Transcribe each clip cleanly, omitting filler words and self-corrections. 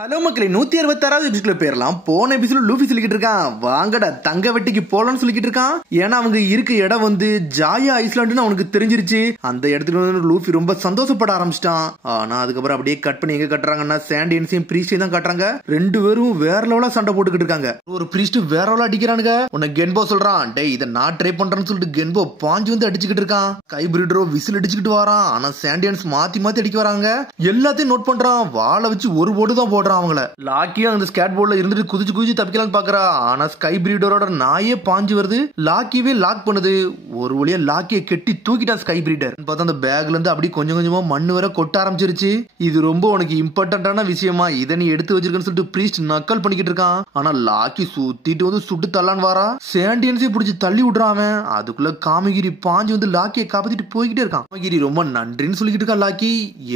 Hello மக்களே, 166வது எபிசோட்ல பேரலாம். போன எபிசோட லூஃபி சொல்லிக்கிட்டு இருக்கான், வாங்கடா தங்க வெட்டிக்கு போலான்னு சொல்லிக்கிட்டு இருக்கான். ஏன்னா அவங்க இருக்க இடம் வந்து ஜாயா ஐஸ்லாண்டுன்னு அவனுக்கு தெரிஞ்சிருச்சு. அந்த இடத்துல வந்து லூஃபி ரொம்ப சந்தோஷப்பட ஆரம்பிச்சிட்டான். ஆனா அதுக்கப்புறம் அப்படியே கட் பண்ணி எங்க கட்டுறாங்கன்னா சாண்டியன்ஸையும் பிரீஸ்டையும் தான் கட்டுறாங்க. ரெண்டு பேரும் வேற லெவலா சண்டை போட்டுக்கிட்டு இருக்காங்க. ஒரு பிரீஸ்ட் வேற லெவலா அடிக்கிறானுங்க. உன்னை கென்போ சொல்றான், டேய் இதை நான் ட்ரை பண்றேன்னு சொல்லிட்டு கென்போ பாஞ்சு வந்து அடிச்சுக்கிட்டு இருக்கான். ஸ்கை பிரீடரோ விசில் அடிச்சுக்கிட்டு வரான். ஆனா சாண்டியன்ஸ் மாத்தி மாத்தி அடிக்க வராங்க. எல்லாத்தையும் நோட் பண்றான். வாழை வச்சு ஒரு போடு தான் போடுறான் அவங்கள. லாக்கியும் அந்த ஸ்கேட் போர்ட்ல இருந்துட்டு குதிச்சு குதிச்சு தப்பிக்கலாம்னு பாக்குறா. ஆனா ஸ்கை பிரீடரோட நாயே பாஞ்சு வருது. லாக்கியவே லாக் பண்ணுது. ஒரு வழியா லாக்கியை கெட்டி தூக்கிட்டான் ஸ்கை பிரீடர். பார்த்தா அந்த பேக்ல இருந்து அப்படி கொஞ்சம் கொஞ்சமா மண்ணு வர கொட்ட ஆரம்பிச்சிருச்சு. இது ரொம்ப உனக்கு இம்பார்ட்டன்டான விஷயமா, இதை நீ எடுத்து வச்சிருக்கன்னு சொல்லிட்டு பிரீஸ்ட் நக்கல் பண்ணிக்கிட்டு இருக்கான். ஆனா லாக்கி சுத்திட்டு வந்து சுட்டு தள்ளான்னு வாரா. சாண்டியன்ஸே பிடிச்சி தள்ளி விடுறான். அதுக்குள்ள காமகிரி பாஞ்சு வந்து லாக்கியை காப்பாத்திட்டு போய்கிட்டே இருக்கான். காமகிரி ரொம்ப நன்றின்னு சொல்லிக்கிட்டு இருக்கா. லாக்கி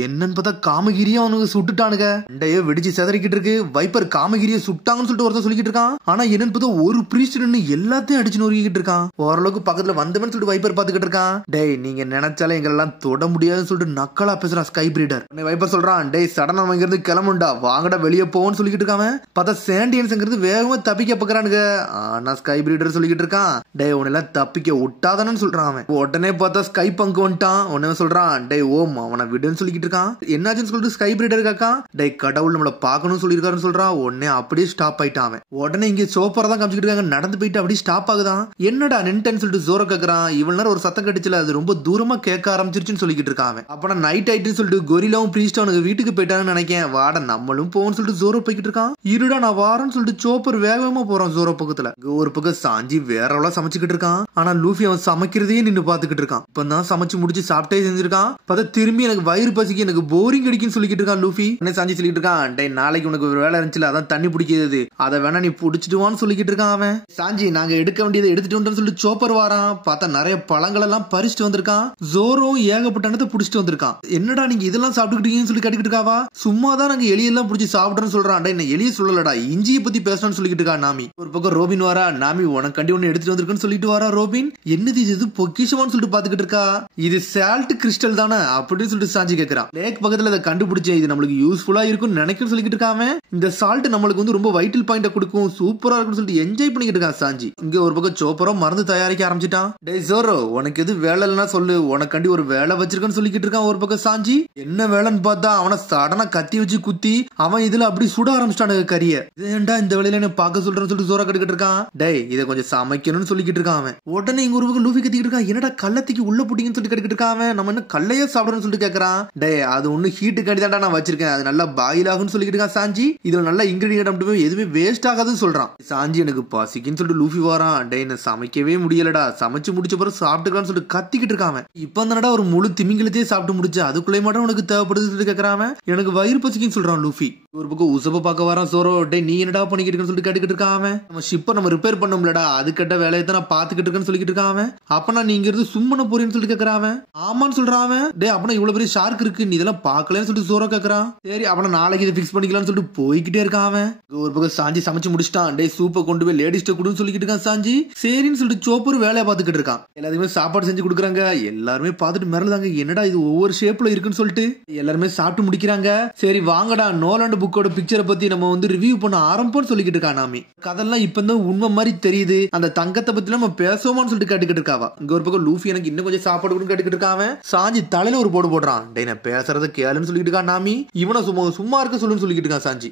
என்னன்னு பார்த்தா காமகிரியும் அவனுக்கு சுட்டுட்டானுங்க. ரெண்டையே வெடிச்சு செதறிக்கிட்டு இருக்கு. வைப்பர் காமகிரியை சுட்டாங்கன்னு சொல்லிட்டு ஒருத்தர் சொல்லிக்கிட்டு இருக்கான். ஆனா என்னன்னு பார்த்தா ஒரு பிரீஸ்ட் நின்னு எல்லாத்தையும் அடிச்சு நொறுக்கிட்டு இருக்கான். ஓரளவுக்கு பக்கத்துல வந்தவன் சொல்லிட்டு வைப்பர் பாத்துக்கிட்டு இருக்கான். டேய் நீங்க நினைச்சாலே எங்களெல்லாம் தொட முடியாதுன்னு சொல்லிட்டு நக்கலா பேசுறான் ஸ்கை பிரீடர். வைப்பர் சொல்றான், டேய் சடனா இங்க இருந்து கிளம்புண்டா, வாங்கடா வெளியே போன்னு சொல்லிக்கிட்டு இருக்கான். பார்த்தா சாண்டியன்ஸ்ங்கிறது வேகமா தப்பிக்க பாக்குறானுங்க. ஆனா ஸ்கை பிரீடர் சொல்லிக்கிட்டு இருக்கான், டேய் உன்னெல்லாம் தப்பிக்க விட்டாதானு சொல்றான். அவன் உடனே பார்த்தா ஸ்கை பங்கு வந்துட்டான். உடனே சொல்றான், டேய் ஓம் அவனை விடுன்னு சொல்லிக்கிட்டு இருக்கான். என்னாச்சுன்னு சொல்லிட்டு ஸ்கை பிரீடர் காக்கா, டேய் கடவுள் நம்மள பாக்கணும்னு சொல்லியிருக்காருன்னு சொல்றான். உடனே அப்படியே ஸ்டாப் ஆயிட்டான். உடனே இங்க சோப்பரை தான் காமிச்சிட்டு இருக்காங்க. நடந்து போயிட்டு அப்படியே ஸ்டாப் ஆகுதான். என்னடா நின்ட்டேன்னு சொல்லிட்டு ஜோரோ கேக்குறான். இவ்வளவு நேரம் ஒரு சத்தம் கடிச்சல, அது ரொம்ப தூரமா கேட்க ஆரம்பிச்சிருச்சுன்னு சொல்லிக்கிட்டு இருக்கான். அப்ப நைட் ஆயிட்டுன்னு சொல்லிட்டு கொரிலாவும் பிரீஸ்டும் அவனுக்கு வீட்டுக்கு போயிட்டான்னு நினைக்கேன். வாட நம்மளும் போன்னு சொல்லிட்டு ஜோரோ போய்கிட்டு இருக்கான். இருடா நான் வாரன்னு சொல்லிட்டு சோப்பர் வேகமா போறான் ஜோரோ பக்கத்துல. ஒரு பக்கம் சாஞ்சி வேற சமைச்சுக்கிட்டு இருக்கான். ஆனா லூஃபி அவன் சமைக்கிறதையே நின்று பாத்துக்கிட்டு இருக்கான். இப்பதான் சமைச்சு முடிச்சு சாப்பிட்டே செஞ்சிருக்கான். பார்த்தா திரும்பி எனக்கு வயிறு பசிக்கு, எனக்கு போரிங் அடிக்குன்னு சொல்லிக்கிட்டு இருக்கான் லூஃபி. என்ன சாஞ்சி சொல்லிட்டு இருக்கான், டேய் நாளைக்கு உனக்கு ஒரு வேலை இருந்துச்சுல, அதான் தண்ணி பிடிக்கிறது, அதை வேணா நீ புடிச்சிட்டுவான்னு சொல்லிக்கிட்டு இருக்கான். அவன் சாஞ்சி நாங்க எடுக்க வேண்டியதை எடுத்துட்டு வந்து சொல்லிட்டு சோப்பர் வாரான். பார்த்தா நிறைய பழங்கள் எல்லாம் பறிச்சுட்டு வந்திருக்கான். ஜோரோ ஏகப்பட்ட புடிச்சிட்டு வந்திருக்கான். என்னடா நீங்க இதெல்லாம் சாப்பிட்டுக்கிட்டீங்கன்னு சொல்லி கேட்டுக்கிட்டு இருக்காவா. சும்மா தான் நாங்க எலியெல்லாம் பிடிச்சி சாப்பிட்றேன்னு சொல்றான். என்ன எலிய சொல்லலடா, இஞ்சியை பத்தி பேசணும்னு சொல்லிக்கிட்டு இருக்கா நாமி. ஒரு பக்கம் ரோபின் வாரா. நாமி உனக்கு கண்டி ஒண்ணு எடுத்துட்டு வந்திருக்குன்னு சொல்லிட்டு வாரா. ரோபின் என்னது இது பொக்கிஷமான்னு சொல்லிட்டு பாத்துக்கிட்டு இருக்கா. இது சால்ட் கிறிஸ்டல் தானே அப்படின்னு சொல்லிட்டு சாஞ்சி கேட்கறான். லேக் பக்கத்துல அதை கண்டுபிடிச்சேன், இது நம்மளுக்கு யூஸ்ஃபுல்லா இருக்கும்னு நினைக்கிறேன்னு சொல்லிக்கிட்டு இருக்காம. இந்த சால்ட் நம்மளுக்கு வந்து ரொம்ப வைட்டல் பாயிண்ட் கொடுக்கும், சூப்பரா இருக்கும்னு சொல்லிட்டு என்ஜாய் பண்ணிக்கிட்டு இருக்கான் சாஞ்சி. இங்க ஒரு பக்கம் சோப்பரோ மருந்து தயாரிக்க ஆரம்பிச்சிட்டான். டேய் ஜோரோ உனக்கு எது வேலை இல்லைன்னா சொல்லு, உனக்காண்டி ஒரு வேலை வச்சிருக்கேன்னு சொல்லிக்கிட்டு இருக்கான். ஒரு பக்கம் சாஞ்சி என்ன வேலைன்னு பார்த்தா அவனை சடனா கத்தி வச்சு குத்தி அவன் இதுல அப்படி சுட ஆரம்பிச்சிட்டானுங்க கரிய. ஏன்டா இந்த வேலையில என்ன பார்க்க சொல்றேன்னு சொல்லிட்டு ஜோரா கட்டுக்கிட்டு இருக்கான். டேய் இதை கொஞ்சம் சமைக்கணும்னு சொல்லிக்கிட்டு இருக்கான் அவன். உடனே இங்க ஒரு பக்கம் லூஃபி கத்திக்கிட்டு இருக்கான். என்னடா கள்ளத்துக்கு உள்ள போட்டீங்கன்னு சொல்லிட்டு கட்டுக்கிட்டு இருக்கான். நம்ம என்ன கல்லையே சாப்பிடணும்னு சொல்லிட்டு கேட்கறான். டேய் அது ஒண்ணு ஹீட்டு கண்டி தான்டா நான் வச்சிருக்கேன், அது நல்லா பாயில் ஆகும்னு சொல்லிக்கிட்டு இருக்கான் சாஞ்சி. இதுல நல்ல இன்கிரீடியன்ட் எதுவுமே வேஸ்ட் ஆகாதுன்னு சொல்றான். சாஞ்சி எனக்கு பசிக்குன்னு சொல்லிட்டு லூஃபி வாரான். டேய் என்ன சமைக்கவே முடியலடா, சமைச்சு முடிச்ச பிறகு சாப்பிட்டுக்கலாம்னு சொல்லிட்டு கத்திக்கிட்டு இருக்கான். இப்ப தானடா ஒரு முழு திமிங்கலத்தையே சாப்பிட்டு முடிச்சு, அதுக்குள்ளே மட்டும் உனக்கு தேவைப்படுது சொல்லிட்டு கேட்கறான். எனக்கு வயிறு பசிக்குன்னு சொல்றான் லூஃபி. ஒரு பக்கம் உசப பார்க்க வரான் ஜோரோ. டேய் நீ என்னடா பண்ணிக்கிட்டு இருக்கன்னு சொல்லிட்டு கேட்டுக்கிட்டு இருக்கான். நம்ம ஷிப்பை நம்ம ரிப்பேர் பண்ணோம்லடா, அது கட்ட வேலையை தான் நான் பாத்துக்கிட்டு இருக்கேன்னு சொல்லிக்கிட்டு இருக்கான். அப்ப நான் நீங்க இருந்து சும்மன போறேன்னு சொல்லிட்டு கேட்கறான். ஆமான்னு சொல்றான். டேய் அப்பனா இவ்வளவு பெரிய ஷார்க் இருக்கு, நீ இதெல்லாம் பாக்கலன்னு சொல்லிட்டு ஜோரோ கேட்கறான். சரி அப்பனா நாளைக்கு இதை பிக்ஸ் பண்ணிக்கலாம்னு சொல்லிட்டு போய்கிட்டே இருக்கான். ஒரு பக்கம் சாஞ்சி சமைச்சு முடிச்சிட்டான். டேய் சூப்பை கொண்டு போய் லேடிஸ்ட கொடுன்னு சொல்லிக்கிட்டு இருக்கான் சாஞ்சி. சரின்னு சொல்லிட்டு சோப்பர் வேலையை பார்த்துக்கிட்டு இருக்கான். எல்லாருமே சாப்பாடு செஞ்சு கொடுக்குறாங்க. எல்லாருமே பார்த்துட்டு மிரளுதாங்க, என்னடா இது ஒவ்வொரு ஷேப்ல இருக்குன்னு சொல்லிட்டு. எல்லாருமே சாப்பிட்டு முடிக்கிறாங்க. சரி வாங்கடா நோலாண்ட் புக்கோட பிக்சரை பத்தி நம்ம வந்து ரிவ்யூ பண்ண ஆரம்பிப்போம்னு சொல்லிக்கிட்டு இருக்கா நாமி. கதெல்லாம் இப்ப தான் உண்மை மாதிரி தெரியுது, அந்த தங்கத்தை பத்தி நம்ம பேசுவோமான்னு சொல்லிட்டு கேட்டுக்கிட்டு இருக்காவா. இங்க ஒரு பக்கம் லூஃபி எனக்கு இன்னும் கொஞ்சம் சாப்பாடு கூட கேட்டுக்கிட்டு இருக்கான். சாஞ்சி தலையில ஒரு போடு போடுறான். டேய் நான் பேசுறத கேளுன்னு சொல்லிட்டு இருக்கா நாமி. இவனை சும்மா இருக்க சொல்லுன்னு சொல்லிக்கிட்டு இருக்கான் சாஞ்சி.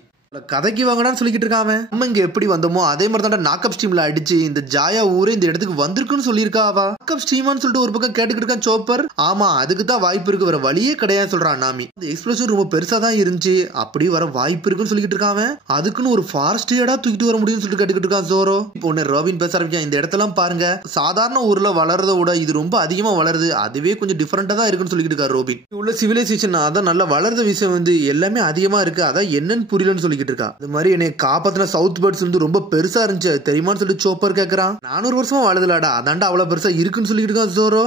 கதைக்கு வாங்கடான்னு சொல்லிக்கிட்டு இருக்காம. நம்ம இங்க எப்படி வந்தோமோ அதே மாதிரி தான் நாக்கப் ஸ்ட்ரீம்ல அடிச்சு இந்த ஜாயா ஊரே இந்த இடத்துக்கு வந்திருக்குன்னு சொல்லியிருக்கா. நாக்கப் ஸ்ட்ரீமான்னு சொல்லிட்டு ஒரு பக்கம் கேட்டுக்கிட்டு இருக்கான் சோப்பர். ஆமா அதுக்கு தான் வாய்ப்பு இருக்கு, வர வழியே கிடையாது சொல்றான் நாமி. இந்த எக்ஸ்ப்ளோஷன் ரொம்ப பெருசா தான் இருந்துச்சு, அப்படி வர வாய்ப்பு இருக்குன்னு சொல்லிக்கிட்டு இருக்காங்க. அதுக்குன்னு ஒரு ஃபாரஸ்டேடா தூக்கிட்டு வர முடியும்னு சொல்லிட்டு கேட்டுக்கிட்டு இருக்கான் ஜோரோ. இப்போ ஒன்னு ரோபின் பேச ஆரம்பிக்கான். இந்த இடத்தெல்லாம் பாருங்க, சாதாரண ஊர்ல வளர்றத விட இது ரொம்ப அதிகமா வளருது, அதுவே கொஞ்சம் டிஃபரெண்டா தான் இருக்குன்னு சொல்லிக்கிட்டு இருக்கா ரோபின். உள்ள சிவிலைசேஷன் அதான் நல்லா வளர்ற விஷயம் வந்து எல்லாமே அதிகமா இருக்கு, அதான் என்னன்னு புரியலன்னு சொல்லிக்கிட்டு இருக்கா. அது மாதிரி என்னை காப்பாத்தின சவுத் பேர்ட்ஸ் வந்து ரொம்ப பெருசா இருந்துச்சு தெரியுமான்னு சொல்லிட்டு சோப்பர் கேக்குறான். 400 வருஷமா வாழுதுலாடா, அதான்டா அவ்வளவு பெருசா இருக்குன்னு சொல்லிட்டு இருக்கான் ஜோரோ.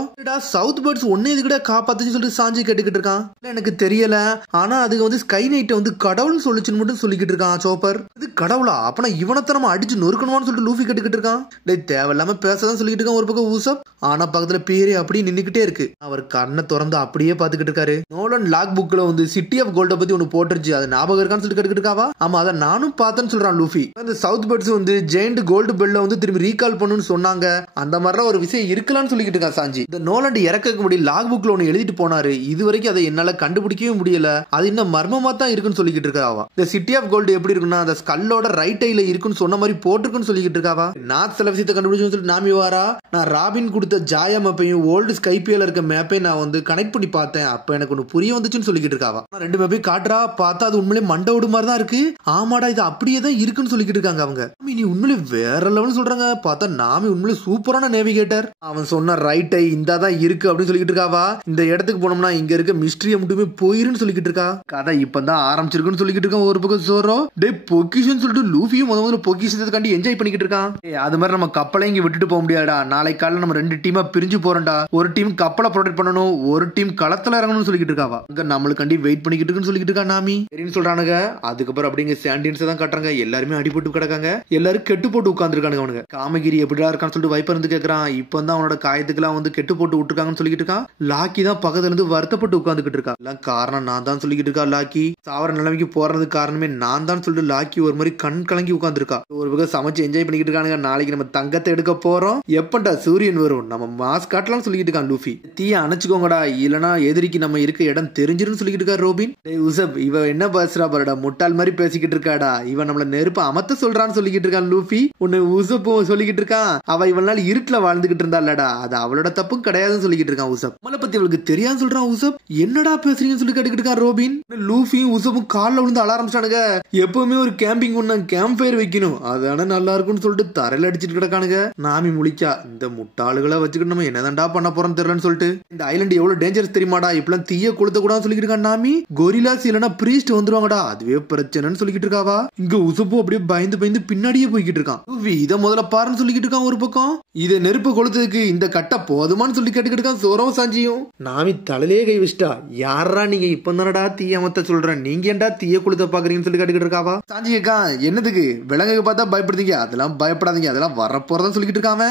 சவுத் பேர்ட்ஸ் ஒன்னே இது கூட காப்பாத்துன்னு சொல்லிட்டு சாஞ்சி கேட்டுக்கிட்டு இருக்கான். எனக்கு தெரியல, ஆனா அது வந்து ஸ்கை நைட் வந்து கடவுள்னு சொல்லிச்சுன்னு மட்டும் சொல்லிக்கிட்டு இருக்கான் சோப்பர். இது கடவுளா, அப்பனா இவனத்தை நம்ம அடிச்சு நொறுக்கணும்னு சொல்லிட்டு லூஃபி கேட்டுக்கிட்டு இருக்கான். டேய் தேவையில்லாம பேசதான் சொல்லிட்டு இருக்கான் ஒரு பக்கம் ஊசப். ஆனா பக்கத்துல பேரே அப்படியே நின்னுக்கிட்டே இருக்கு. அவர் கண்ணை திறந்து அப்படியே பாத்துக்கிட்டு இருக்காரு. நோலன் லாக் புக்ல வந்து சிட்டி ஆஃப் கோல்ட பத்தி ஒன்னு போட்டுருச்சு, அது ஞாபகம் இருக்கான்னு சொல்லிட்டு கேட்டுக்கிட்டு இருக்காவா. ஆமா அத நானும் பார்த்தேன்னு சொல்றான் லூஃபி. அந்த சவுத் பர்ட்ஸ் வந்து ஜெயண்ட் கோல்டு பெல்ல வந்து திரும்பி ரீகால் பண்ணுன்னு சொன்னாங்க. அந்த மாதிரிலாம் ஒரு விஷயம் இருக்கலாம்னு சொல்லிட்டு இருக்கான் சாஞ்சி. இந்த நோலண்ட் இறக்க முடி லாக் புக்ல ஒன்னு எழுதிட்டு போனாரு. இது வரைக்கும் அதை என்னால கண்டுபிடிக்கவே முடியல. அது இன்னும் மர்மமா தான் இருக்குன்னு சொல்லிட்டு இருக்காவா. இந்த சிட்டி ஆஃப் கோல்டு எப்படி இருக்குன்னா அந்த ஸ்கல்லோட ரைட் ஐல இருக்குன்னு சொன்ன மாதிரி போட்டிருக்குன்னு சொல்லிட்டு இருக்காவா. நான் சில விஷயத்தை கண்டுபிடிச்சு சொல்லிட்டு நாமி வாரா. நான் ராபின் கொடுத்த ஜாயா மேப்பையும் ஓல்டு ஸ்கைபியில இருக்க மேப்பையும் நான் வந்து கனெக்ட் பண்ணி பார்த்தேன். அப்ப எனக்கு ஒன்னு புரிய வந்துச்சுன்னு சொல்லிட்டு இருக்காவா. ரெண்டு மேப்பையும் காட்டுறா. பார்த்தா அது உண்மையிலே மண்டை ஓடு மாதிரி தான் இருக்கு. ஆமாடா இது அப்படியே தான் இருக்குன்னு சொல்லிட்டு இருக்காங்க அவங்க. நீ உண்மையிலே வேற லெவல் சொல்றாங்க. பார்த்தா நாமி உண்மையிலே சூப்பரான நேவிகேட்டர். அவன் சொன்ன ரைட் ஐ இந்த தான் இருக்கு அப்படின்னு சொல்லிட்டு இருக்காவா. இந்த இடத்துக்கு போனோம்னா இங்க இருக்க மிஸ்ட்ரியை மட்டுமே போயிருன்னு சொல்லிட்டு இருக்கா. கதை இப்பதான் ஆரம்பிச்சிருக்குன்னு சொல்லிட்டு இருக்கான். ஒரு பக்கம் சோரோ டே பொக்கிஷன் சொல்லிட்டு லூஃபியும் முதல்ல பொக்கிஷத்தை கண்டி என்ஜாய் பண்ணிக்கிட்டு இருக்கான். அது மாதிரி நம்ம கப்பலை இங்க விட்டுட்டு போக முடியாடா. நாளை காலையில நம்ம 2 டீமா பிரிஞ்சு போறோம்டா. ஒரு டீம் கப்பலை ப்ரொடெக்ட் பண்ணணும், ஒரு டீம் களத்துல இறங்கணும்னு சொல்லிட்டு இருக்காவா. அங்க நம்மளுக்காண்டி வெயிட் பண்ணிக்கிட்டு இருக்குன்னு சொல்லிட்டு இருக்கா நாமி. சரின்னு சொல்றானுங்க. அதுக்கப்புறம் அப்படிங்க சாண்டியன்ஸ் தான் காட்டுறாங்க. எல்லாருமே அடிபட்டு கிடக்காங்க. எல்லாரும் கெட்டு போட்டு உட்கார்ந்துருக்கானுங்க. அவனுங்க காமகிரி எப்படிடா இருக்கான்னு சொல்லிட்டு வைப்பர் இருந்து கேட்கறான். இப்பதான் அவனோட காயத்துக்குலாம் வந்து கெட்டு போட்டு விட்டுருக்காங்கன்னு சொல்லிட்டு இருக்கான். லாக்கி தான் பக்கத்துல இருந்து வருத்தப்பட்டு உட்கார்ந்துகிட்டு இருக்கா. எல்லாம் காரணம் நான் தான் சொல்லிட்டு இருக்கா. லாக்கி சாவர நிலைமைக்கு போறதுக்கு காரணமே நான் தான் சொல்லிட்டு லாக்கி ஒரு மாதிரி கண் கலங்கி உட்கார்ந்துருக்கா. ஒரு பக்கம் சமைச்சு என்ஜாய் பண்ணிக்கிட்டு இருக்கானுங்க. நாளைக்கு நம்ம தங்கத்தை எடுக்க போறோம். எப்பண்டா சூரியன் வரும் நம்ம மாஸ் காட்டலாம் சொல்லிட்டு இருக்கான் லூஃபி. தீய அணைச்சுக்கோங்கடா இல்லனா எதிரிக்கு நம்ம இருக்க இடம் தெரிஞ்சிரும் சொல்லிட்டு இருக்கா ரோபின். உசப் இவ என்ன பேசுறா பாருடா, முட்டாள் மாதிரி பேசிக்கிட்டு இருக்காடா. இவன் நம்மள நெருப்ப அமத்த சொல்றான்னு சொல்லிக்கிட்டு இருக்கான் லூஃபி. உன்னை உசப்பும் சொல்லிக்கிட்டு இருக்கான். அவ இவள் நாள் இருட்டுல வாழ்ந்துகிட்டு இருந்தாலடா, அது அவளோட தப்பும் கிடையாதுன்னு சொல்லிக்கிட்டு இருக்கான் உசப். நம்மளை பத்தி அவளுக்கு தெரியாது சொல்றான் உசப். என்னடா பேசுறீங்கன்னு சொல்லி கேட்டுக்கிட்டு இருக்கான் ரோபின். லூஃபியும் உசப்பும் காலில் விழுந்து அழ ஆரம்பிச்சானுங்க. எப்பவுமே ஒரு கேம்பிங் ஒண்ணு கேம்ப் ஃபயர் வைக்கணும், அதான நல்லா இருக்கும்னு சொல்லிட்டு தரையில அடிச்சிட்டு கிடக்கானுங்க. நாமி முழிக்கா. இந்த முட்டாளுகளை வச்சுக்கிட்டு நம்ம என்னதான்டா பண்ண போறோம் தெரியலன்னு சொல்லிட்டு. இந்த ஐலண்ட் எவ்வளவு டேஞ்சரஸ் தெரியுமாடா, இப்பெல்லாம் தீய கொளுத்த கூடாதுன்னு சொல்லிட்டு இருக்கான் நாமி. கொரிலாஸ் இல்லனா பிரீஸ்ட் வந்துருவாங்கடா, அதுவே பிரச்சனைன்னு சொல்லிக்கிட்டு இருக்காவா. இங்க உசப்பு அப்படியே பயந்து பயந்து பின்னாடியே போய்கிட்டு இருக்கான். இத முதல்ல பாருன்னு சொல்லிக்கிட்டு இருக்கான். ஒரு பக்கம் இத நெருப்பு கொளுத்ததுக்கு இந்த கட்ட போதுமான்னு சொல்லி கேட்டுக்கிட்டு இருக்கான் சோரவும் சாஞ்சியும். நாமி தலையிலே கை வச்சிட்டா. யாரா நீங்க இப்ப தானடா தீய அமத்த சொல்றேன், நீங்க ஏன்டா தீய கொளுத்த பாக்குறீங்கன்னு சொல்லி கேட்டுக்கிட்டு இருக்காவா. சாஞ்சி கேக்கா என்னதுக்கு விலங்கு பார்த்தா பயப்படுறீங்க, அதெல்லாம் பயப்படாதீங்க, அதெல்லாம் வரப்போறதான் சொல்லிக்கிட்டு இருக்காம.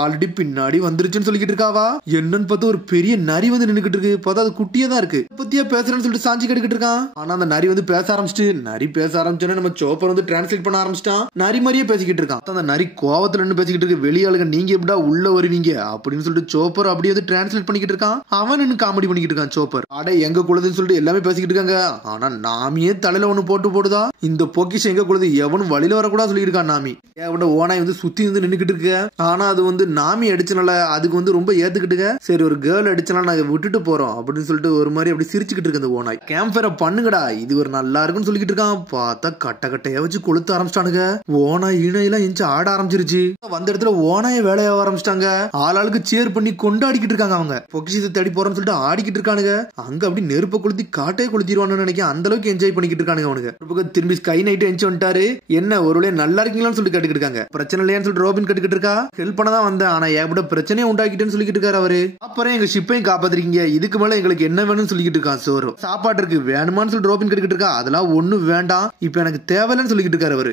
ஆல்ரெடி பின்னாடி வந்துருச்சுன்னு சொல்லிக்கிட்டு இருக்காவா. என்னன்னு பார்த்தா ஒரு பெரிய நரி வந்து நின்னுக்கிட்டு இருக்கு. பார்த்தா அது குட்டியா தான் இருக்கு. பத்தியா பேசுறேன்னு சொல்லிட்டு சாஞ்சி கேட்டுக்கிட்டு இருக்கான். ஆனா அந்த நரி வந்து பேச ஆரம்பிச்சுட்டு, நரி பேச ஆரம்பிச்சோன்னு நம்ம சோப்பர் வந்து டிரான்ஸ்லேட் பண்ண ஆரம்பிச்சிட்டான். நரி மாதிரியே பேசிக்கிட்டு இருக்கான். அந்த நரி கோவத்துல நின்று பேசிக்கிட்டு இருக்கு. வெளியாளுங்க நீங்க எப்படா உள்ள வருவீங்க அப்படின்னு சொல்லிட்டு சோப்பர் அப்படியே வந்து டிரான்ஸ்லேட் பண்ணிக்கிட்டு இருக்கான். அவன் நின்று காமெடி பண்ணிக்கிட்டு இருக்கான் சோப்பர். அட எங்க குழுதுன்னு சொல்லிட்டு எல்லாமே பேசிக்கிட்டு இருக்காங்க. ஆனா நாமியே தலையில ஒண்ணு போடுதா. இந்த பொக்கிஷம் எங்க குழுது எவனும் வழியில வரக்கூடாது சொல்லிட்டு இருக்கான் நாமி. அவனோட ஓனாய் வந்து சுத்தி வந்து நின்னுக்கிட்டு இருக்கு. ஆனா அது வந்து நாமி அடிச்சனால அதுக்கு வந்து ரொம்ப ஏத்துக்கிட்டுங்க. சரி ஒரு கேர்ள் அடிச்சனால நாங்க விட்டுட்டு போறோம் அப்படின்னு சொல்லிட்டு ஒரு மாதிரி அப்படி சிரிச்சுக்கிட்டு இருக்கு அந்த ஓனாய். கேம்ப் ஃபயர் பண்ணுங்கடா, இது ஒரு நல்லா இருக்குன்னு சொல்லிக்கிட்டு இருக்கான். பார்த்தா கட்ட கட்டையா வச்சு கொளுத்த ஆரம்பிச்சிட்டானுங்க. ஓனாய் இணையெல்லாம் எஞ்சி ஆட ஆரம்பிச்சிருச்சு. வந்த இடத்துல ஓனாய வேலைய ஆரம்பிச்சிட்டாங்க. ஆளாளுக்கு சேர் பண்ணி கொண்டாடிக்கிட்டு இருக்காங்க. அவங்க பொக்கிஷத்தை தேடி போறோம்னு சொல்லிட்டு ஆடிக்கிட்டு இருக்கானுங்க. அங்க அப்படி நெருப்ப கொளுத்தி காட்டையை கொளுத்திடுவான்னு நினைக்கிறேன். அந்த அளவுக்கு என்ஜாய் பண்ணிக்கிட்டு இருக்கானுங்க அவனுங்க. ஒரு பக்கம் திரும்பி ஸ்கை நைட் என்ஜாய் வந்துட்டாரு. என்ன ஒருவேளை நல்லா இருக்கீங்களான்னு சொல்லி கேட்டுக்கிட்டு இருக்காங்க. பிரச்சனை இல்லையான்னு சொல்லிட்டு ரோபின் கேட்டுக்கிட்டு இருக்கா. ஹெல்ப் பண்ண தான் வந்தேன், ஆனா ஏகப்பட்ட பிரச்சனையை உண்டாக்கிட்டேன்னு சொல்லிக்கிட்டு இருக்காரு அவரு. அப்புறம் எங்க ஷிப்பையும் காப்பாத்திருக்கீங்க, இதுக்கு மேல எங்களுக்கு என்ன வேணும்னு சொல்லிக்கிட்டு இருக்கான் சோரோ. சாப்பாடு இருக்கு வேணுமான்னு சொல்லிட்டு ரோபின் கேட்டுக்கிட்டு இருக்கா. அதெல்லாம் ஒண்ணும் வேண்டாம், இப்ப எனக்கு தேவையில்லைன்னு சொல்லிக்கிட்டு இருக்காரு அவரு.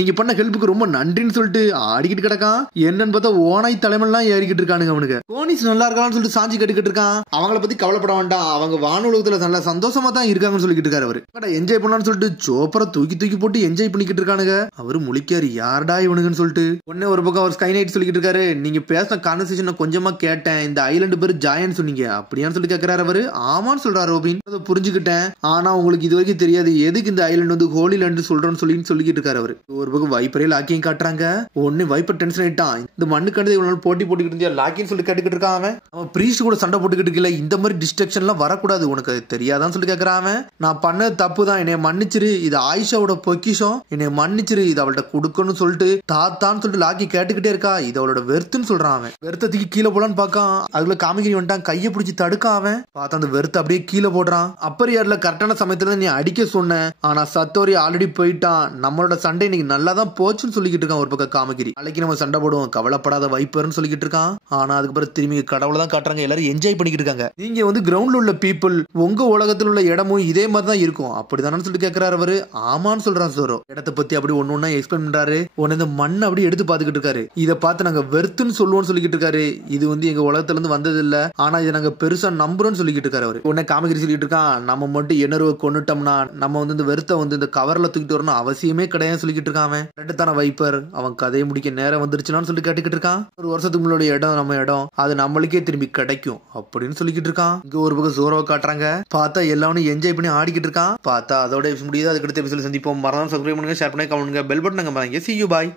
நீங்க பண்ண ஹெல்ப்புக்கு ரொம்ப நன்றின்னு சொல்லிட்டு ஆடிக்கிட்டு கிடக்கான். என்னன்னு பார்த்தா ஓனாய் தலைமெல்லாம் ஏறிக்கிட்டு இருக்கானுங்க அவனுக்கு. கோனிஸ் நல்லா இருக்கான்னு சொல்லிட்டு சாஞ்சி கேட்டுக்கிட்டு இருக்கான். அவங்கள பத்தி கவலைப்பட வேண்டாம், அவங்க வானுலகத்துல நல்ல சந்தோஷமா தான் இருக்காங்கன்னு சொல்லிக்கிட்டு இருக்காரு அவரு. என்ஜாய் பண்ணலாம்னு சொல்லிட்டு சோப்பரை தூக்கி தூக்கி போட்டு என்ஜாய் பண்ணிக்கிட்டு இருக்கானுங்க. அவரு முழிக்காரு, யாருடா இவனுக்குன்னு சொல்லிட்டு. உடனே ஒரு பக்கம் அவர் ஸ்கை நைட் சொல்லிக்கிட்டு இருக்காரு. நீங்க பேசின கான்வர்சேஷன் கொஞ்சமா கேட்டேன், இந்த ஐலண்ட் பேரு ஜாயன்னு சொன்னீங்க அப்படியான்னு சொல்லி கேட்கிறாரு அவரு. ஆமான்னு சொல்றாரு ரோபின். அதை புரிஞ்சுக்கிட்டேன், ஆனா உங்களுக்கு இது வரைக்கும் தெரியாது எதுக்கு இந்த ஐலண்ட் வந்து ஹோலி லேண்ட் சொல்றோம்னு சொல்லிக்கிட்டு இருக்காரு அவரு. ஒரு பக்கம் வைப்பரே லாக்கியும் காட்டுறாங்க. ஒன்னு வைப்பர் டென்ஷன் ஆயிட்டான். இந்த மண்ணு கண்டு இவ்வளவு நாள் போட்டி போட்டுக்கிட்டு இருந்தியா லாக்கின்னு சொல்லி கேட்டுக்கிட்டு இருக்கான். அவன் பிரீஸ்ட் கூட சண்டை போட்டுக்கிட்டு இருக்கல, இந்த மாதிரி டிஸ்ட்ரக்ஷன் எல்லாம் வரக்கூடாது, உனக்கு தெரியாதான்னு சொல்லி கேட்கறான். நான் பண்ண தப்பு தான், என்னை மன்னிச்சிரு, இது ஆயிஷாவோட பொக்கிஷம், என்னை மன்னிச்சிரு, இது அவள்கிட்ட கொடுக்கணும்னு சொல்லிட்டு தாத்தான்னு சொல்லிட்டு லாக்கி கேட்டுக்கிட்டே இருக்கா. இது அவளோட வெறுத்துன்னு சொல்றான். அவன் வெறுத்தத்துக்கு கீழே போலான்னு பாக்கான். அதுல காமிக்கிரி வந்துட்டான், கையை பிடிச்சி தடுக்கான். அவன் பார்த்தா அந்த வெறுத்த அப்படியே கீழே போடுறான். அப்பர் யார்ல கரெக்டான சமயத்துல நீ அடிக்க சொன்ன, ஆனா சத்தோரி ஆல்ரெடி போயிட்டான், நம்மளோட சண்டை இன்னைக்கு நல்லா தான் போச்சுன்னு சொல்லிக்கிட்டு இருக்கான். ஒரு பக்கம் காமிக்கிரி நாளைக்கு நம்ம சண்டை போடுவோம், கவலைப்படாத வைப்பர்னு சொல்லிக்கிட்டு இருக்கான். ஆனா அதுக்கப்புறம் திரும்பி கடவுளை தான் காட்டுறாங்க. எல்லாரும் என்ஜாய் பண்ணிக்கிட்டு இருக்காங்க. நீங்க வந்து கிரவுண்ட்ல உள்ள பீப்புள், உங்க உலகத்தில் உள்ள இடமும் இதே மாதிரி தான் இருக்கும் அப்படிதானு சொல்லிட்டு கேட்கிறாரு அவரு. ஆமான்னு சொல்றான் சோரோ. இடத்தை பத்தி அப்படி ஒன்னு ஒன்னா எக்ஸ்பிளைன் பண்றாரு. உடனே இந்த மண் அப்படி எடுத்து பாத்துக்கிட்டு இருக்காரு. இதை பார்த்து நாங்க வெறுத்துன்னு சொல்லுவோம்னு சொல்லிக்கிட்டு இருக்காரு. இது வந்து எங்க உலகத்துல இருந்து வந்தது இல்ல, ஆனா இதை நாங்க பெருசா நம்புறோம்னு சொல்லிக்கிட்டு இருக்காரு அவரு. உடனே காமிக்கிரி சொல்லிட்டு இருக்கான், நம்ம மட்டும் என்னருவ கொண்டுட்டோம்னா நம்ம வந்து இந்த வெறுத்த வந்து வந்து இந்த கவர்ல தூக்கிட்டு வரணும் அவசியமே கிடையாது சொல்லிக்கிட்டு இருக்கான். அவன் ரெண்டுத்தான வைப்பர் அவன் கதையை முடிக்க நேரம் வந்துருச்சுனான்னு சொல்லி கேட்டுக்கிட்டு இருக்கான். ஒரு வருஷத்துக்கு முன்னாடி இடம் நம்ம இடம் அது நம்மளுக்கே திரும்பி கிடைக்கும் அப்படின்னு சொல்லிக்கிட்டு இருக்கான். இங்க ஒரு பக்கம் ஜோரோவை காட்டுறாங்க. பார்த்தா எல்லாரும் என்ஜாய் பண்ணி ஆடிக்கிட்டு இருக்கான். பார்த்தா அதோட முடியுது. அதுக்கடுத்த எபிசோட் சந்திப்போம். மறக்காம சப்ஸ்கிரைப் பண்ணுங்க, ஷேர் பண்ணுங்க, கமெண்ட் பண்ணுங்க, பெல் பட்டன் பாருங்க. See you, bye.